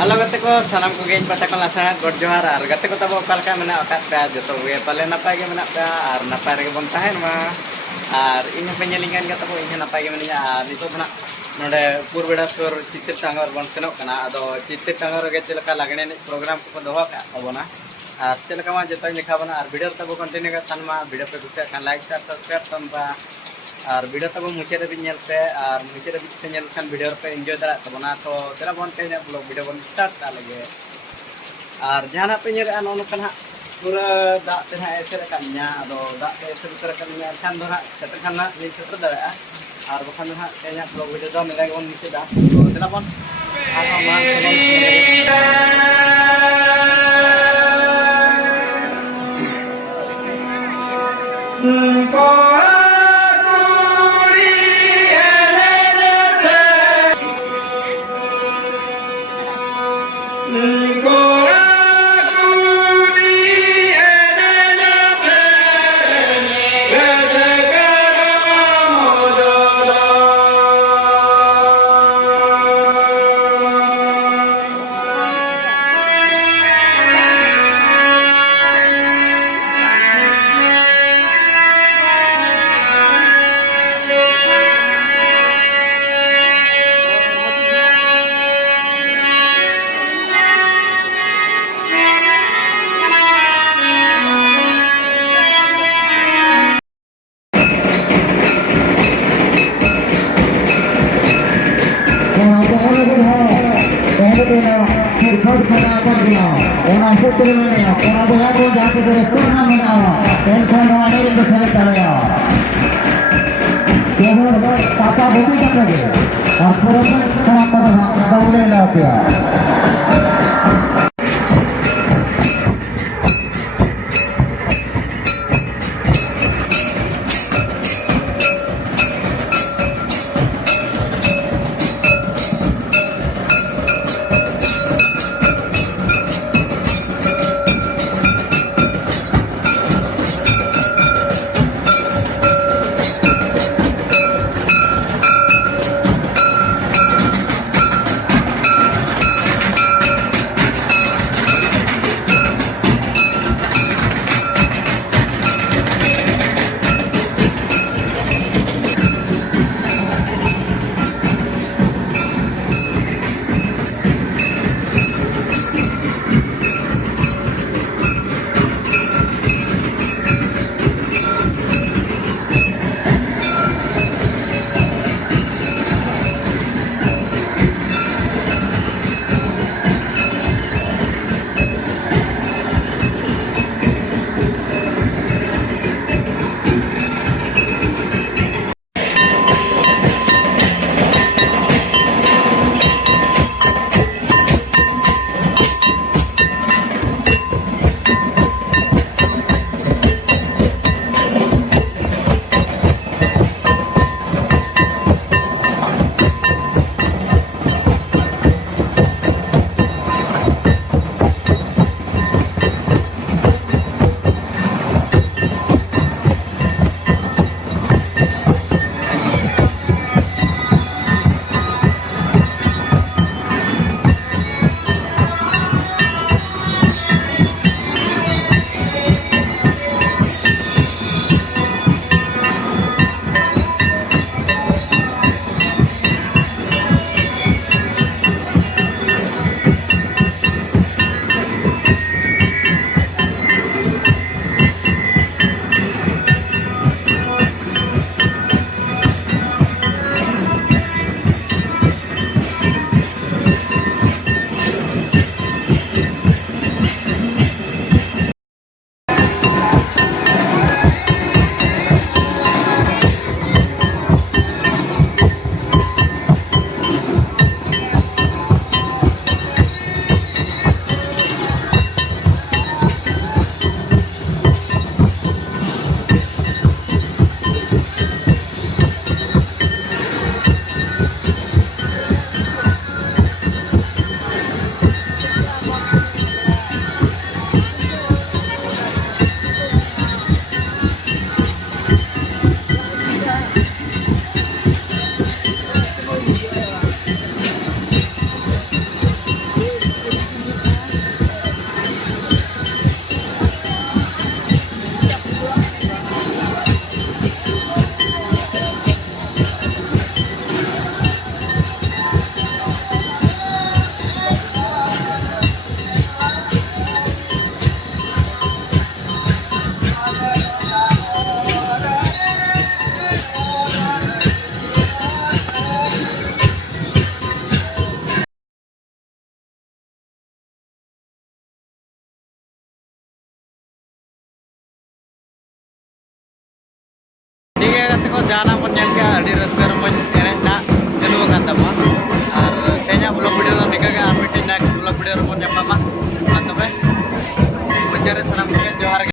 Halo gate ko sanam ko gein pata kon lasa god johar ar gate ko tabo kalka mena akat pa joto we pale napa ge mena pa ar napa re bon tahen ma ar inya penyelingan gate ko inya napa ge mena ar itu mena node purbeda sur Chitiritangar bon senok kana ado Chitiritangar ge celaka lagne program ko doha ka abona ar celaka ma joto ni khabana ar video tabo continue ka tanma video pe kusa kan like subscribe tamba और video तब मुझे भी पे और मुझे भी Khan video पे enjoy दाड़ा तबना तो तेरा बन पे ब्लॉग वीडियो बन स्टार्ट ता लगे और जहां पे नेरे नोनकन हा पूरा दाग ते ऐसे रकन्या अदो दाग ते ऐसे तरह कन्या खान दो हा सेट खान ना नि सेट दाड़ा और बखान हा तेया ब्लॉग वीडियो दो मिला बन मुझे दा तो तेरा बन ᱧᱮᱞ ᱠᱮᱜᱼᱟ ᱟᱹᱰᱤ ᱨᱟᱹᱥᱠᱟᱹ ᱨᱚᱢᱚᱡᱽ